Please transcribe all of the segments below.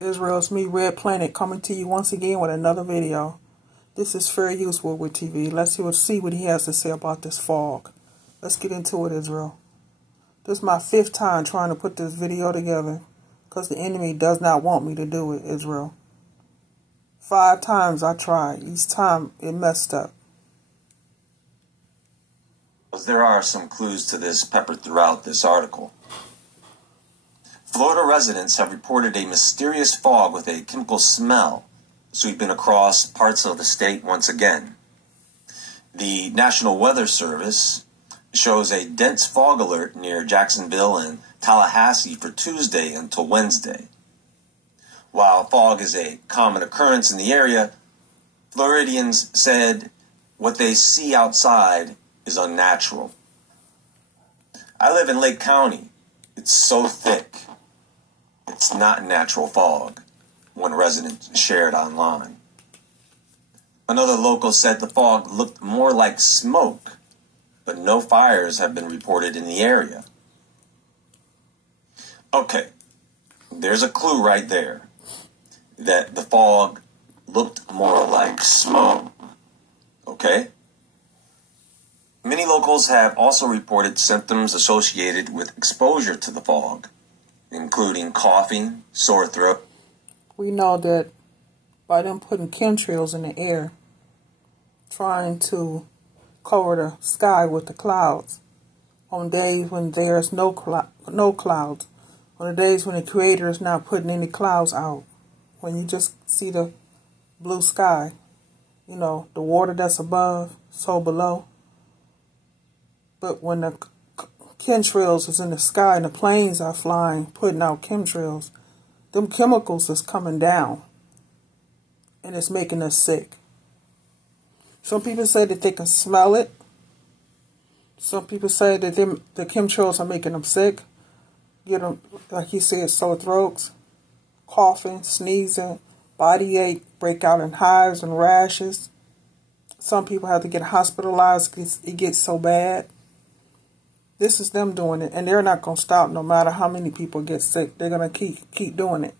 Israel, it's me, Red Planet, coming to you once again with another video. This is Fair Use Woodward TV. Let's see what he has to say about this fog. Let's get into it, Israel. This is my 5th time trying to put this video together because the enemy does not want me to do it, Israel. 5 times I tried. Each time it messed up. There are some clues to this peppered throughout this article. Florida residents have reported a mysterious fog with a chemical smell sweeping across parts of the state once again. The National Weather Service shows a dense fog alert near Jacksonville and Tallahassee for Tuesday until Wednesday. While fog is a common occurrence in the area, Floridians said what they see outside is unnatural. I live in Lake County. It's so thick. It's not natural fog, one resident shared online. Another local said the fog looked more like smoke, but no fires have been reported in the area. Okay, there's a clue right there that the fog looked more like smoke. Okay? Many locals have also reported symptoms associated with exposure to the fog, including coughing, sore throat. We know that by them putting chemtrails in the air, trying to cover the sky with the clouds, on days when there's no clouds, on the days when the Creator is not putting any clouds out, when you just see the blue sky, you know, the water that's above, so below. But when the chemtrails is in the sky and the planes are flying, putting out chemtrails, them chemicals is coming down and it's making us sick. Some people say that they can smell it. Some people say that the chemtrails are making them sick. Get them, like he said, sore throats, coughing, sneezing, body ache, break out in hives and rashes. Some people have to get hospitalized because it gets so bad. This is them doing it, and they're not going to stop no matter how many people get sick. They're going to keep doing it,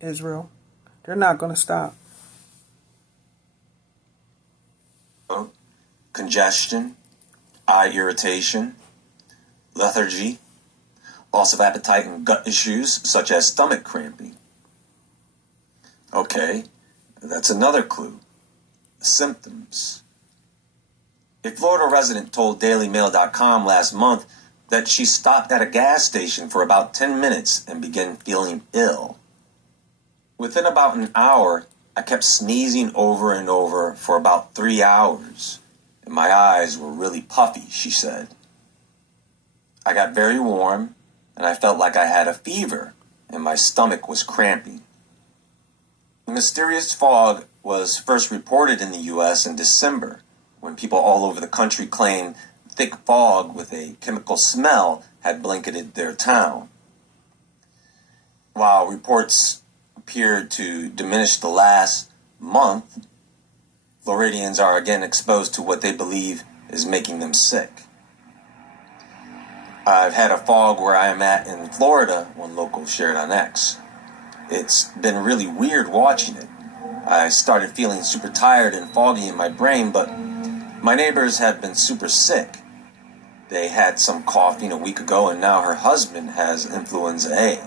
Israel. They're not going to stop. Congestion, eye irritation, lethargy, loss of appetite and gut issues such as stomach cramping. Okay, that's another clue. Symptoms. A Florida resident told DailyMail.com last month that she stopped at a gas station for about 10 minutes and began feeling ill. Within about an hour, I kept sneezing over and over for about 3 hours, and my eyes were really puffy, she said. I got very warm, and I felt like I had a fever, and my stomach was cramping. The mysterious fog was first reported in the U.S. in December, when people all over the country claimed thick fog with a chemical smell had blanketed their town. While reports appeared to diminish the last month, Floridians are again exposed to what they believe is making them sick. I've had a fog where I am at in Florida, one local shared on X. It's been really weird watching it. I started feeling super tired and foggy in my brain, but my neighbors have been super sick. They had some coughing a week ago, and now her husband has influenza A.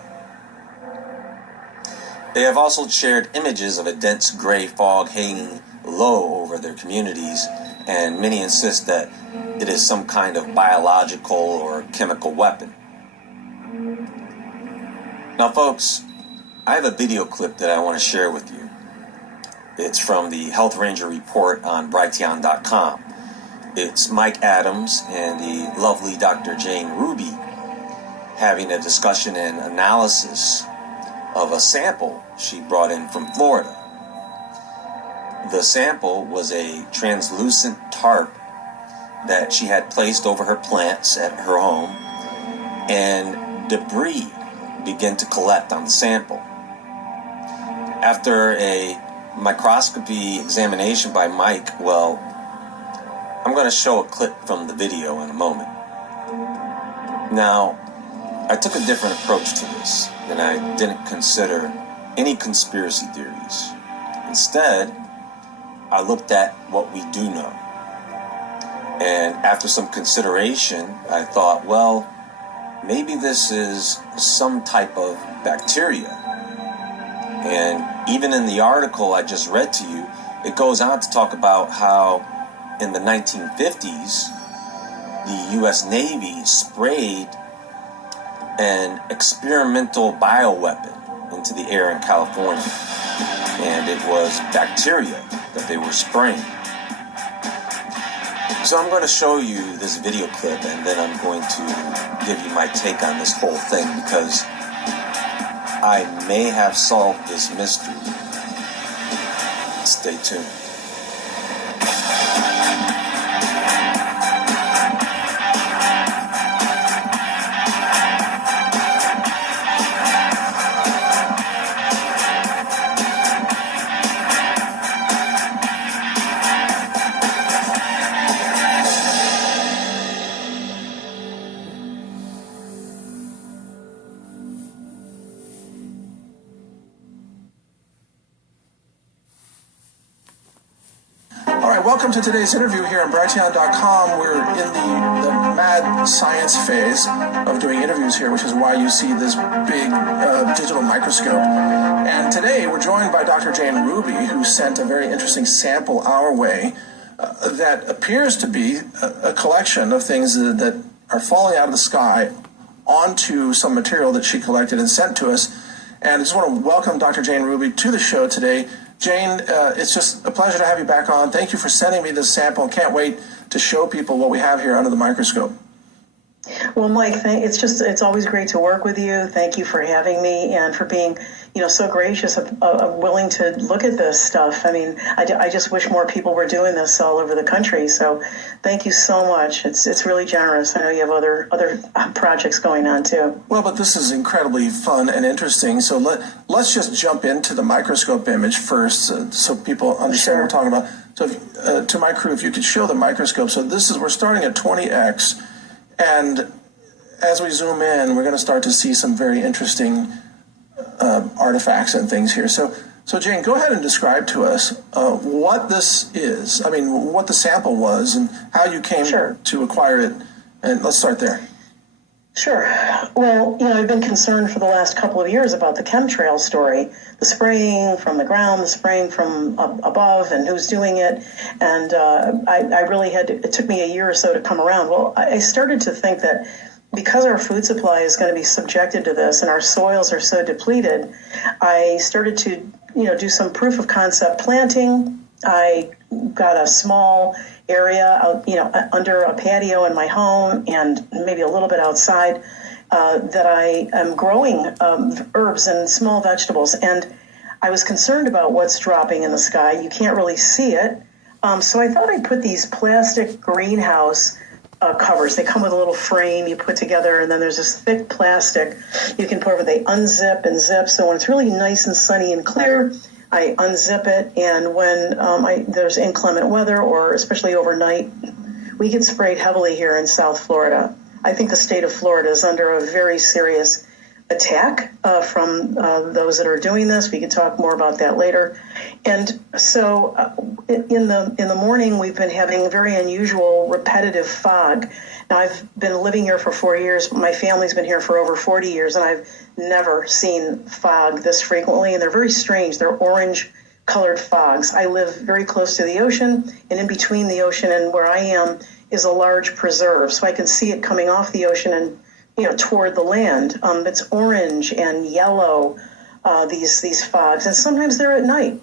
They have also shared images of a dense gray fog hanging low over their communities, and many insist that it is some kind of biological or chemical weapon. Now, folks, I have a video clip that I want to share with you. It's from the Health Ranger Report on Brighteon.com. It's Mike Adams and the lovely Dr. Jane Ruby having a discussion and analysis of a sample she brought in from Florida. The sample was a translucent tarp that she had placed over her plants at her home, and debris began to collect on the sample. After a microscopy examination by Mike, well, I'm going to show a clip from the video in a moment. Now, I took a different approach to this, and I didn't consider any conspiracy theories. Instead, I looked at what we do know. And after some consideration, I thought, well, maybe this is some type of bacteria. And even in the article I just read to you, it goes on to talk about how in the 1950s, the U.S. Navy sprayed an experimental bioweapon into the air in California. And it was bacteria that they were spraying. So I'm going to show you this video clip, and then I'm going to give you my take on this whole thing, because I may have solved this mystery. Stay tuned. All right, welcome to today's interview here on Brighteon.com. We're in the mad science phase of doing interviews here, which is why you see this big digital microscope. And today we're joined by Dr. Jane Ruby, who sent a very interesting sample our way that appears to be a collection of things that are falling out of the sky onto some material that she collected and sent to us. And I just want to welcome Dr. Jane Ruby to the show today. Jane, it's just a pleasure to have you back on. Thank you for sending me this sample. Can't wait to show people what we have here under the microscope. Well, Mike, it's always great to work with you. Thank you for having me and for being, so gracious of willing to look at this stuff. I mean, I just wish more people were doing this all over the country. So thank you so much. It's really generous. I know you have other projects going on too. Well, but this is incredibly fun and interesting. So let's just jump into the microscope image first, so people understand what we're talking about. So to my crew, if you could show the microscope. So we're starting at 20x. And as we zoom in, we're going to start to see some very interesting artifacts and things here. So Jane, go ahead and describe to us what this is. I mean, what the sample was and how you came to acquire it. And let's start there. Sure. Well, I've been concerned for the last couple of years about the chemtrail story, the spraying from the ground, the spraying from above, and who's doing it. And I really it took me a year or so to come around. Well, I started to think that because our food supply is going to be subjected to this and our soils are so depleted, I started to, do some proof of concept planting. I got a small area out, under a patio in my home and maybe a little bit outside that I am growing herbs and small vegetables. And I was concerned about what's dropping in the sky. You can't really see it. So I thought I'd put these plastic greenhouse covers. They come with a little frame you put together, and then there's this thick plastic you can put over. They unzip and zip. So when it's really nice and sunny and clear, I unzip it, and when there's inclement weather, or especially overnight, we get sprayed heavily here in South Florida. I think the state of Florida is under a very serious attack from those that are doing this. We can talk more about that later. And so in the morning, we've been having very unusual repetitive fog. Now, I've been living here for 4 years. My family's been here for over 40 years, and I've never seen fog this frequently, and they're very strange. They're orange-colored fogs. I live very close to the ocean, and in between the ocean and where I am is a large preserve, so I can see it coming off the ocean and toward the land. It's orange and yellow, these fogs, and sometimes they're at night.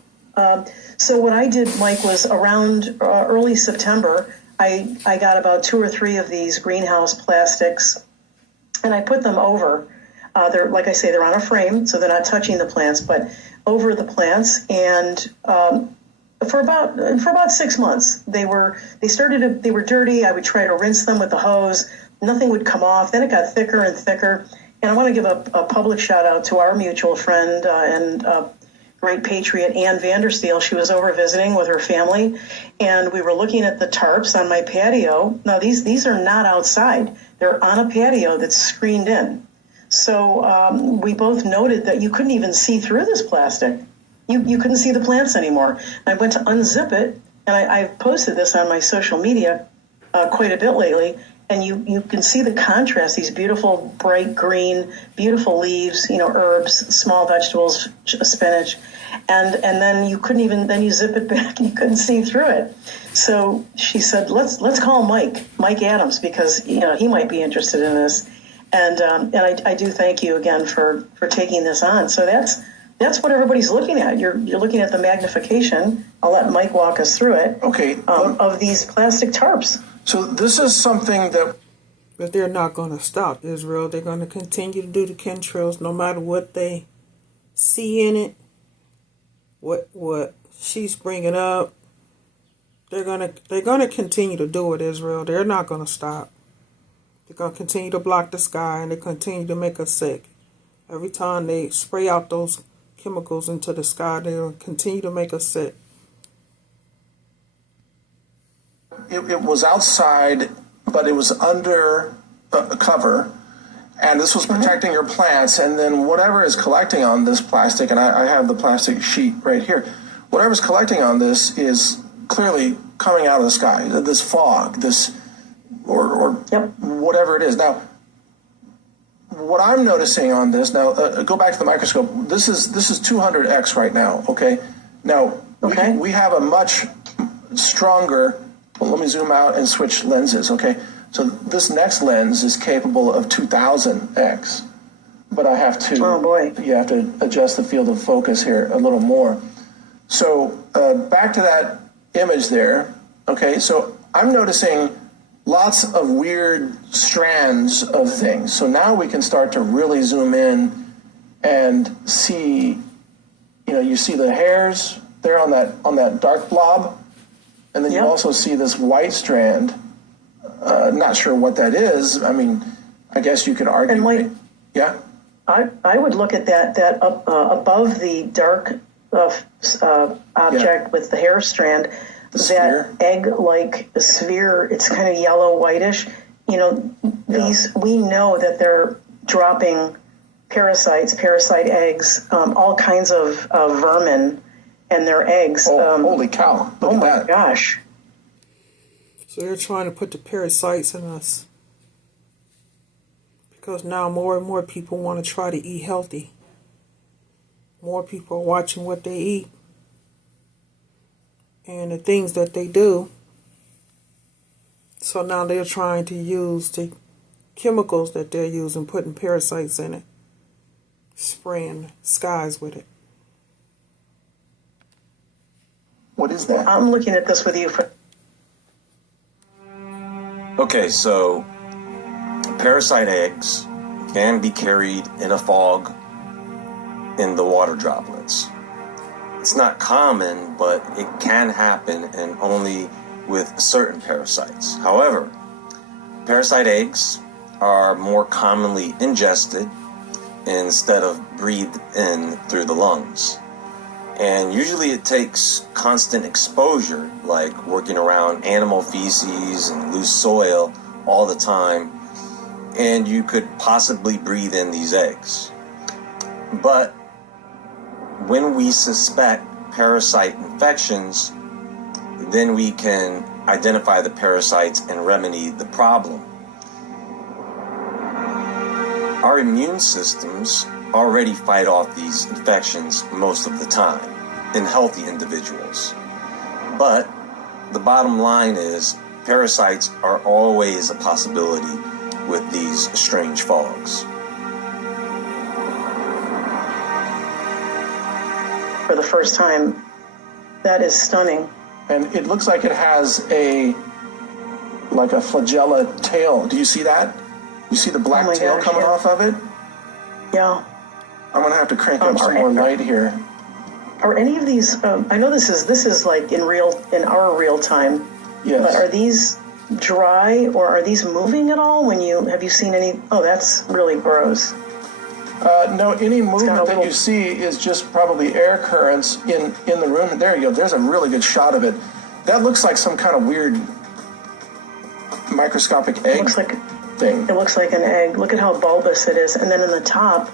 So what I did, Mike, was around early September, I got about 2 or 3 of these greenhouse plastics, and I put them over. They're, like I say, they're on a frame, so they're not touching the plants, but over the plants. And for about 6 months, they were dirty. I would try to rinse them with the hose. Nothing would come off. Then it got thicker and thicker. And I want to give a public shout out to our mutual friend and great patriot, Ann Vandersteel. She was over visiting with her family, and we were looking at the tarps on my patio. Now, these are not outside. They're on a patio that's screened in. So we both noted that you couldn't even see through this plastic. You couldn't see the plants anymore. I went to unzip it, and I've posted this on my social media quite a bit lately, and you can see the contrast, these beautiful bright green, beautiful leaves, herbs, small vegetables, spinach, and then you couldn't even, then you zip it back and you couldn't see through it. So she said, let's call Mike Adams, because he might be interested in this. And I do thank you again for taking this on. So that's what everybody's looking at. You're looking at the magnification. I'll let Mike walk us through it. Okay. Of these plastic tarps. So this is something that... But they're not going to stop, Israel. They're going to continue to do the chemtrails no matter what they see in it, what she's bringing up. They're gonna continue to do it, Israel. They're not going to stop. They're going to continue to block the sky, and they continue to make us sick. Every time they spray out those chemicals into the sky, they'll continue to make us sick. It was outside, but it was under a cover, and this was protecting your plants. And then whatever is collecting on this plastic, and I have the plastic sheet right here, whatever's collecting on this is clearly coming out of the sky, this fog, this, or Yep. whatever it is. Now, what I'm noticing on this, now go back to the microscope, this is 200x right now, okay? Now, Okay. we have a much stronger... Well, let me zoom out and switch lenses, okay? So this next lens is capable of 2000x, but I have to... Oh, boy. You have to adjust the field of focus here a little more. So back to that image there, okay? So I'm noticing lots of weird strands of things. So now we can start to really zoom in and see, you see the hairs there on that dark blob. And then Yep. you also see this white strand. Not sure what that is. I mean, I guess you could argue. And Mike, Yeah? I would look at that up above the dark object with the hair strand, sphere. that egg-like sphere. It's kind of yellow whitish. These, we know that they're dropping parasite eggs, all kinds of vermin and their eggs. Oh, holy cow. Look Oh at my that. gosh. So they're trying to put the parasites in us. Because now more and more people want to try to eat healthy. More people are watching what they eat. And the things that they do. So now they're trying to use the chemicals that they're using, putting parasites in it. Spraying skies with it. What is that? I'm looking at this with you for... Okay, so parasite eggs can be carried in a fog in the water droplets. It's not common, but it can happen, and only with certain parasites. However, parasite eggs are more commonly ingested instead of breathed in through the lungs. And usually it takes constant exposure, like working around animal feces and loose soil all the time, and you could possibly breathe in these eggs. But when we suspect parasite infections, then we can identify the parasites and remedy the problem. Our immune systems already fight off these infections most of the time in healthy individuals. But the bottom line is parasites are always a possibility with these strange fogs. for the first time. That is stunning. And it looks like it has like a flagella tail. Do you see that? You see the black Oh my tail gosh, coming yeah. off of it? Yeah. I'm going to have to crank up some are- more light here. Are any of these? I know this is like in our real time. Yes. But are these dry or are these moving at all? Have you seen any? Oh, that's really gross. No, any movement that little- you see is just probably air currents in the room. There you go. There's a really good shot of it. That looks like some kind of weird microscopic egg Looks like thing. It looks like an egg. Look at how bulbous it is. And then in the top,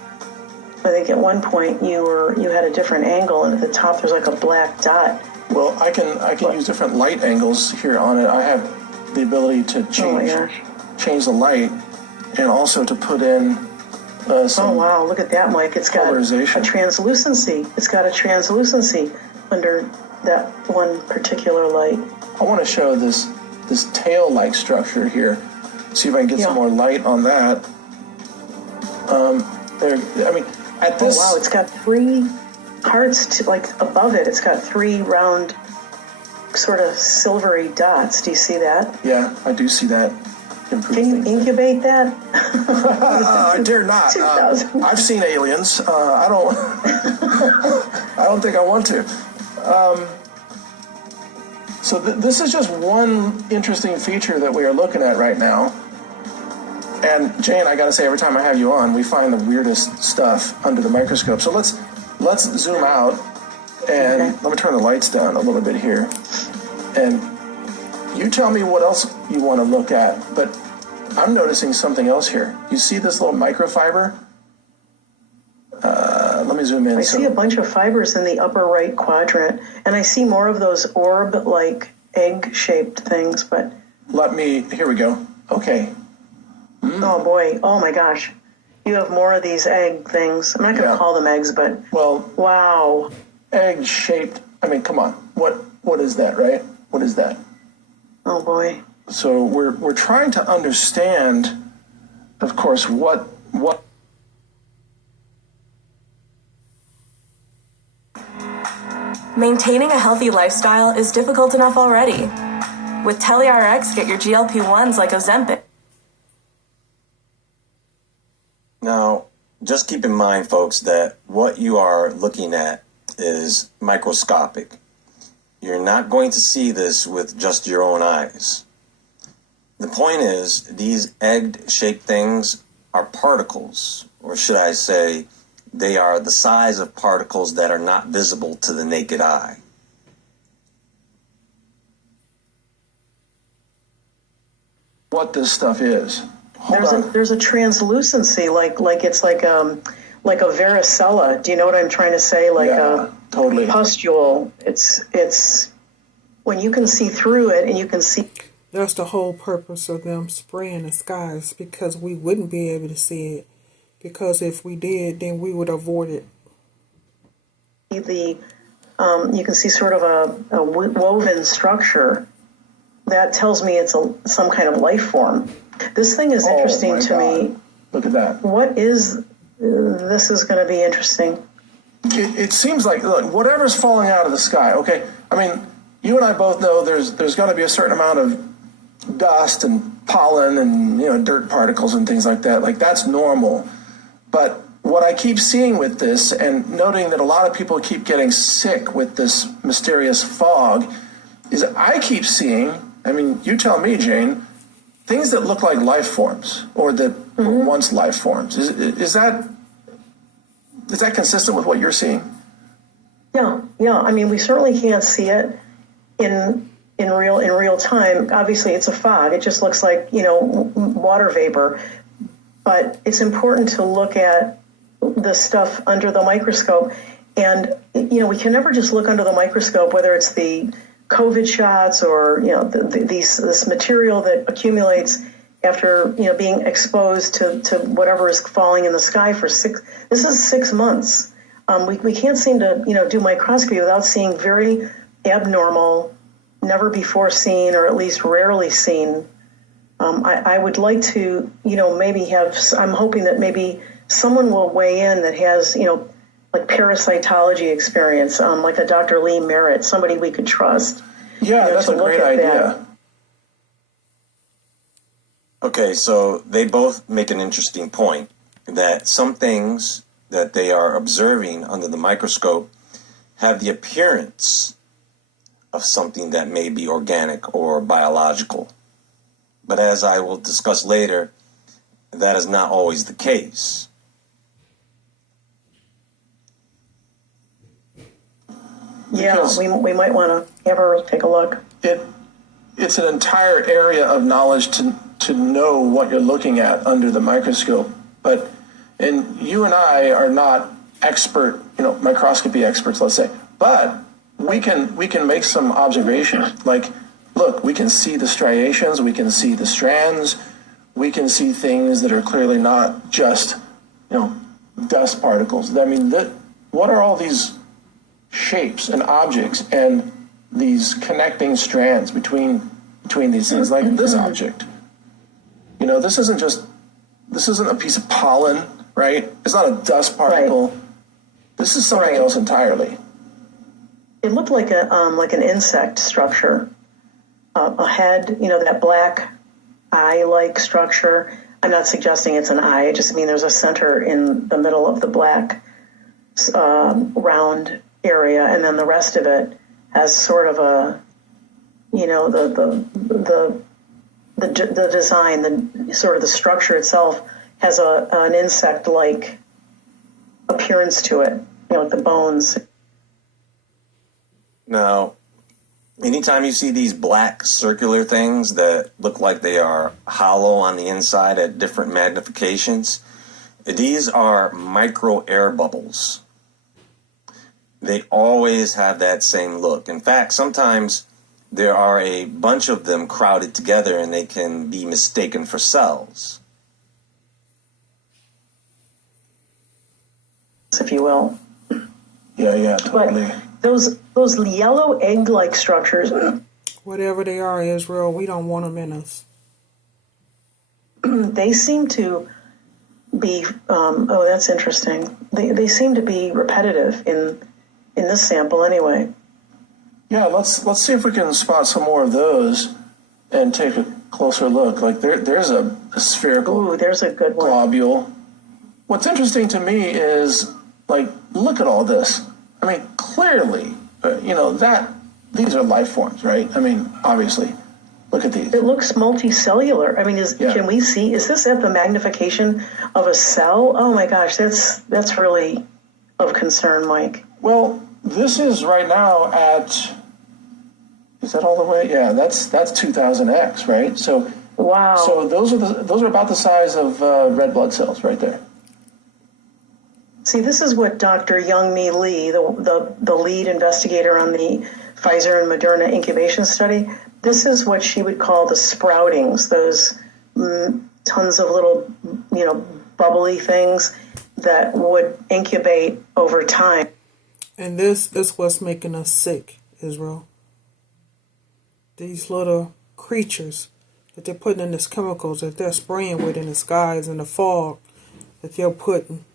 I think at one point you had a different angle, and at the top there's like a black dot. Well, I can use different light angles here on it. I have the ability to change the light, and also to put in some. Oh wow! Look at that, Mike. It's got polarization. a translucency. It's got a translucency under that one particular light. I want to show this tail-like structure here. See if I can get some more light on that. At this. Oh wow! It's got 3 parts like above it. It's got 3 round, sort of silvery dots. Do you see that? Yeah, I do see that. Can you incubate that? I dare not. I've seen aliens. I don't. I don't think I want to. So this is just one interesting feature that we are looking at right now. And Jane, I got to say, every time I have you on, we find the weirdest stuff under the microscope. So let's zoom out, and let me turn the lights down a little bit here. And you tell me what else you want to look at, but I'm noticing something else here. You see this little microfiber? Let me zoom in. I see a bunch of fibers in the upper right quadrant, and I see more of those orb-like egg-shaped things, but... Here we go. Okay. Oh boy, oh my gosh. You have more of these egg things. I'm not going to call them eggs, but... Well... Wow. Egg-shaped... come on. What is that, right? What is that? Oh boy. So we're trying to understand, of course, what Maintaining a healthy lifestyle is difficult enough already. With TeleRx, get your GLP-1s like Ozempic. Now, just keep in mind, folks, that what you are looking at is microscopic. You're not going to see this with just your own eyes. The point is, these egg-shaped things are particles, or should I say, they are the size of particles that are not visible to the naked eye. What this stuff is. There's a translucency, like it's like a varicella. Do you know what I'm trying to say? Like a totally pustule. It's when you can see through it, and you can see. That's the whole purpose of them spraying the skies, because we wouldn't be able to see it. Because if we did, then we would avoid it. You can see sort of a woven structure that tells me it's some kind of life form. This thing is interesting to me. Look at that. What is this? Is going to be interesting. It seems like, look, whatever's falling out of the sky. Okay, you and I both know there's going to be a certain amount of dust and pollen and dirt particles and things like that. Like, that's normal. But what I keep seeing with this, and noting that a lot of people keep getting sick with this mysterious fog, is I keep seeing, you tell me, Jane, things that look like life forms, or that were once life forms. Is that consistent with what you're seeing? Yeah. We certainly can't see it in real time. Obviously, it's a fog. It just looks like water vapor. But it's important to look at the stuff under the microscope. And, we can never just look under the microscope, whether it's the COVID shots or, this material that accumulates after, being exposed to whatever is falling in the sky for 6 months. We can't seem to, do microscopy without seeing very abnormal, never before seen, or at least rarely seen. I would like to, maybe I'm hoping that maybe someone will weigh in that has, like parasitology experience, like a Dr. Lee Merritt, somebody we could trust. Yeah, that's a great idea. Okay, so they both make an interesting point that some things that they are observing under the microscope have the appearance of something that may be organic or biological. But as I will discuss later, that is not always the case. Yeah, we might want to have her take a look. It's an entire area of knowledge to to know what you're looking at under the microscope. And you and I are not expert, microscopy experts, let's say, but we can make some observations. Like, look, we can see the striations, we can see the strands, we can see things that are clearly not just, dust particles. I mean, what are all these shapes and objects and these connecting strands between these things, like this object? This isn't a piece of pollen, right? It's not a dust particle. Right. This is something else entirely. It looked like an insect structure. A head, that black eye-like structure. I'm not suggesting it's an eye. I just mean there's a center in the middle of the black round area, and then the rest of it has sort of a, the design, the sort of the structure itself has an insect-like appearance to it. The bones. Now, anytime you see these black circular things that look like they are hollow on the inside at different magnifications, these are micro air bubbles. They always have that same look. In fact, sometimes there are a bunch of them crowded together and they can be mistaken for cells. If you will. Yeah, totally. But those yellow egg-like structures, Whatever they are, Israel, we don't want them in us. they seem to be, that's interesting. They seem to be repetitive in this sample anyway. Yeah, let's see if we can spot some more of those and take a closer look. Like there's a spherical there's a good one. globule. What's interesting to me is, like, look at all this. I mean, clearly, these are life forms, right? I mean, obviously, look at these. It looks multicellular. I mean, can we see? Is this at the magnification of a cell? Oh my gosh, that's really of concern, Mike. Well, this is right now at. Is that all the way? Yeah, that's 2000x, right? So. Wow. So those are about the size of red blood cells, right there. See, this is what Dr. Youngmi Lee, the lead investigator on the Pfizer and Moderna incubation study, this is what she would call the sproutings, those tons of little, bubbly things that would incubate over time. And this is what's making us sick, Israel. These little creatures that they're putting in these chemicals that they're spraying with in the skies and the fog, that they're putting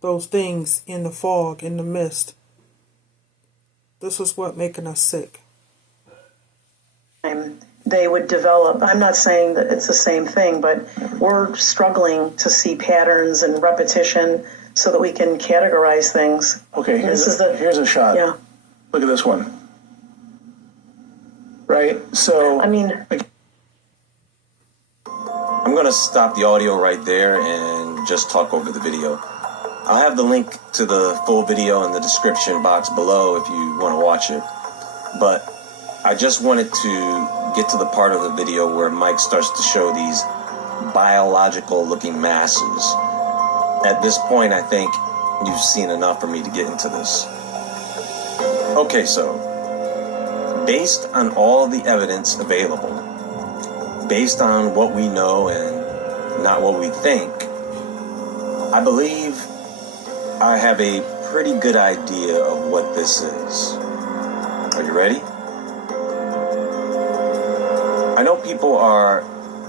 those things in the fog, in the mist. This is what making us sick. They would develop, I'm not saying that it's the same thing, but we're struggling to see patterns and repetition so that we can categorize things. Okay, here's a shot. Yeah. Look at this one. Right? So, I mean, I'm going to stop the audio right there and just talk over the video. I'll have the link to the full video in the description box below if you want to watch it. But I just wanted to get to the part of the video where Mike starts to show these biological looking masses. At this point, I think you've seen enough for me to get into this. Okay, so based on all the evidence available, based on what we know and not what we think, I believe I have a pretty good idea of what this is. Are you ready? I know people are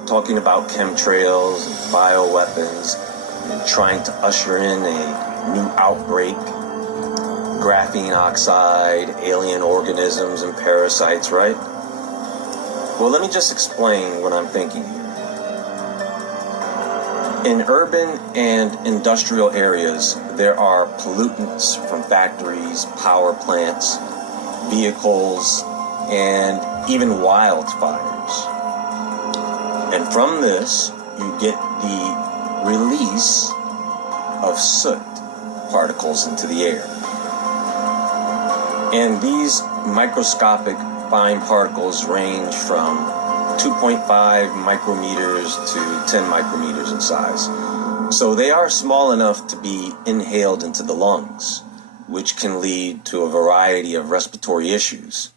talking about chemtrails and bioweapons and trying to usher in a new outbreak, graphene oxide, alien organisms, and parasites, right? Well, let me just explain what I'm thinking here. In urban and industrial areas, there are pollutants from factories, power plants, vehicles, and even wildfires. And from this, you get the release of soot particles into the air. And these microscopic fine particles range from 2.5 micrometers to 10 micrometers in size. So they are small enough to be inhaled into the lungs, which can lead to a variety of respiratory issues.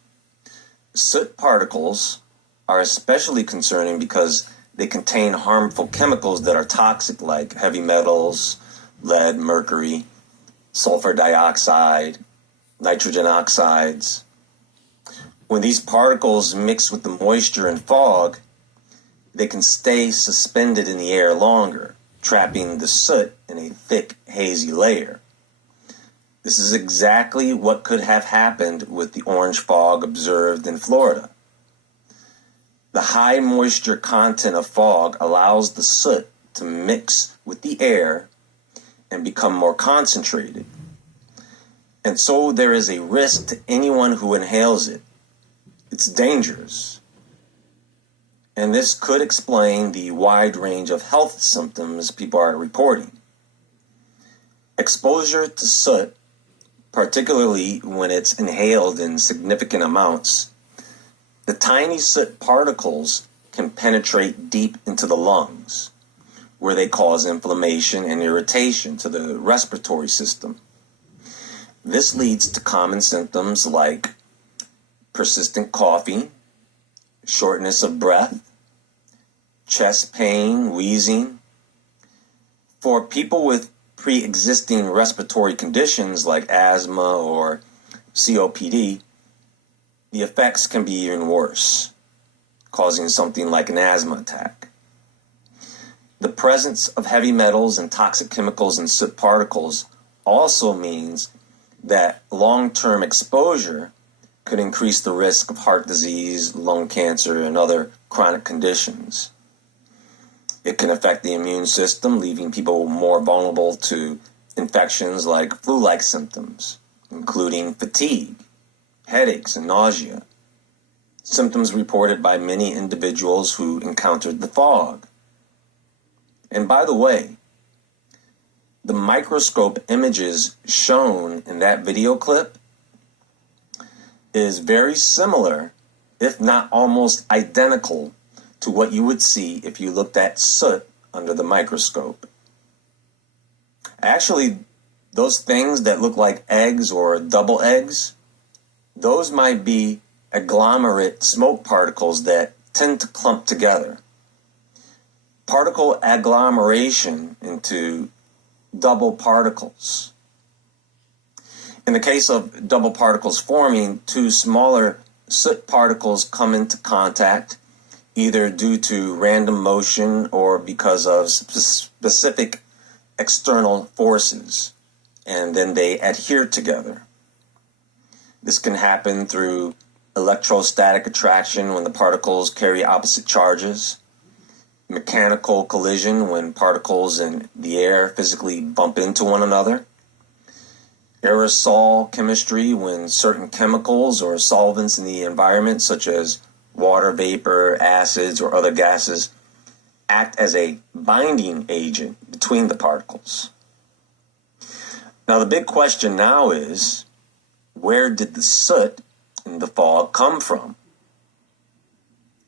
Soot particles are especially concerning because they contain harmful chemicals that are toxic, like heavy metals, lead, mercury, sulfur dioxide, nitrogen oxides. When these particles mix with the moisture and fog, they can stay suspended in the air longer, trapping the soot in a thick, hazy layer. This is exactly what could have happened with the orange fog observed in Florida. The high moisture content of fog allows the soot to mix with the air and become more concentrated. And so there is a risk to anyone who inhales it. It's dangerous. And this could explain the wide range of health symptoms people are reporting. Exposure to soot, particularly when it's inhaled in significant amounts, the tiny soot particles can penetrate deep into the lungs, where they cause inflammation and irritation to the respiratory system. This leads to common symptoms like persistent coughing, shortness of breath, chest pain, wheezing. For people with pre-existing respiratory conditions like asthma or COPD, the effects can be even worse, causing something like an asthma attack. The presence of heavy metals and toxic chemicals in soot particles also means that long-term exposure could increase the risk of heart disease, lung cancer, and other chronic conditions. It can affect the immune system, leaving people more vulnerable to infections like flu-like symptoms, including fatigue, headaches, and nausea, symptoms reported by many individuals who encountered the fog. And by the way, the microscope images shown in that video clip is very similar, if not almost identical, to what you would see if you looked at soot under the microscope. Actually, those things that look like eggs or double eggs, those might be agglomerate smoke particles that tend to clump together. Particle agglomeration into double particles. In the case of double particles forming, two smaller soot particles come into contact, either due to random motion or because of specific external forces, and then they adhere together. This can happen through electrostatic attraction when the particles carry opposite charges, mechanical collision when particles in the air physically bump into one another, aerosol chemistry when certain chemicals or solvents in the environment, such as water vapor, acids, or other gases, act as a binding agent between the particles. Now, the big question now is, where did the soot in the fog come from?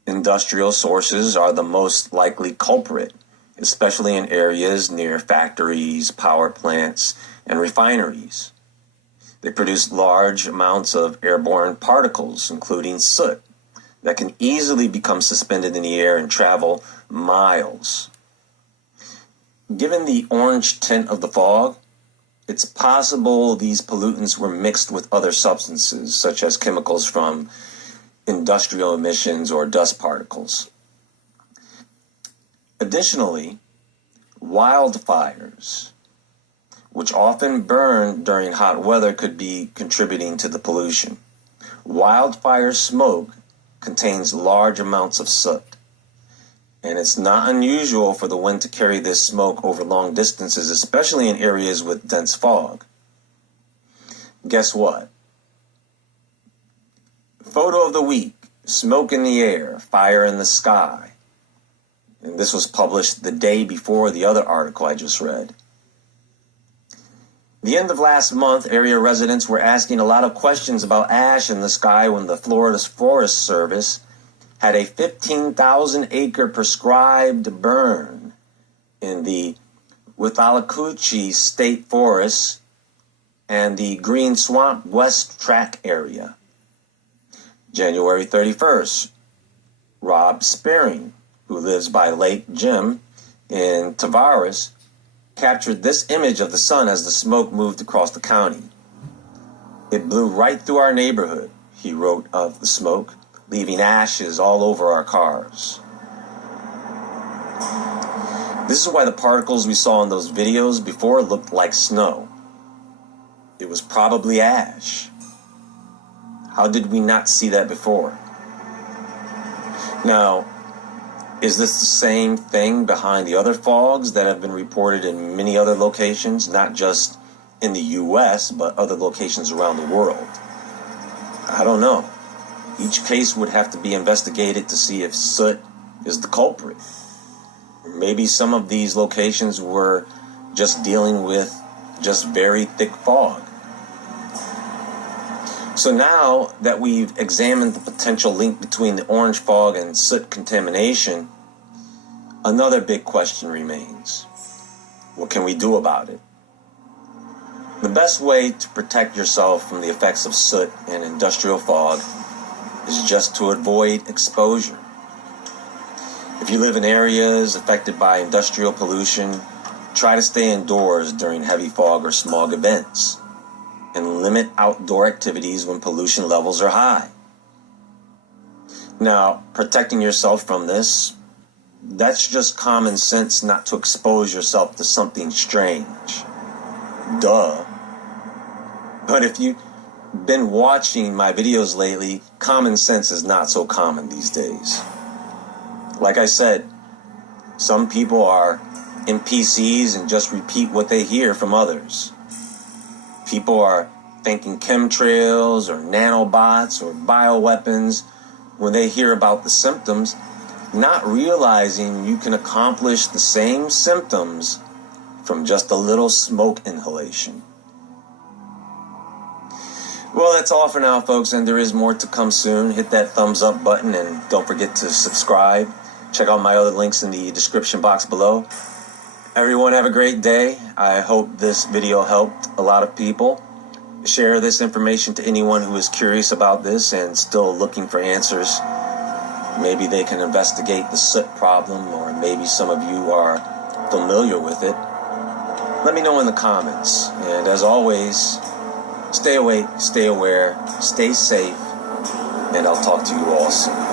Industrial sources are the most likely culprit, especially in areas near factories, power plants, and refineries. They produce large amounts of airborne particles, including soot, that can easily become suspended in the air and travel miles. Given the orange tint of the fog, it's possible these pollutants were mixed with other substances, such as chemicals from industrial emissions or dust particles. Additionally, wildfires, which often burn during hot weather, could be contributing to the pollution. Wildfire smoke contains large amounts of soot, and it's not unusual for the wind to carry this smoke over long distances, especially in areas with dense fog. Guess what? Photo of the week: smoke in the air, fire in the sky. And this was published the day before the other article I just read. The end of last month, area residents were asking a lot of questions about ash in the sky when the Florida Forest Service had a 15,000 acre prescribed burn in the Withlacoochee State Forest and the Green Swamp West Track area. January 31st, Rob Spearing, who lives by Lake Jim in Tavares, captured this image of the sun as the smoke moved across the county. It blew right through our neighborhood, he wrote of the smoke, leaving ashes all over our cars. This is why the particles we saw in those videos before looked like snow. It was probably ash. How did we not see that before? Now, is this the same thing behind the other fogs that have been reported in many other locations, not just in the U.S., but other locations around the world? I don't know. Each case would have to be investigated to see if soot is the culprit. Maybe some of these locations were just dealing with just very thick fog. So now that we've examined the potential link between the orange fog and soot contamination, another big question remains. What can we do about it? The best way to protect yourself from the effects of soot and industrial fog is just to avoid exposure. If you live in areas affected by industrial pollution, try to stay indoors during heavy fog or smog events, and limit outdoor activities when pollution levels are high. Now, protecting yourself from this, that's just common sense not to expose yourself to something strange. Duh. But if you've been watching my videos lately, common sense is not so common these days. Like I said, some people are NPCs and just repeat what they hear from others. People are thinking chemtrails or nanobots or bioweapons when they hear about the symptoms, not realizing you can accomplish the same symptoms from just a little smoke inhalation. Well, that's all for now, folks, and there is more to come soon. Hit that thumbs up button and don't forget to subscribe. Check out my other links in the description box below. Everyone have a great day. I hope this video helped a lot of people. Share this information to anyone who is curious about this and still looking for answers. Maybe they can investigate the soot problem, or maybe some of you are familiar with it. Let me know in the comments. And as always, stay awake, stay aware, stay safe, and I'll talk to you all soon.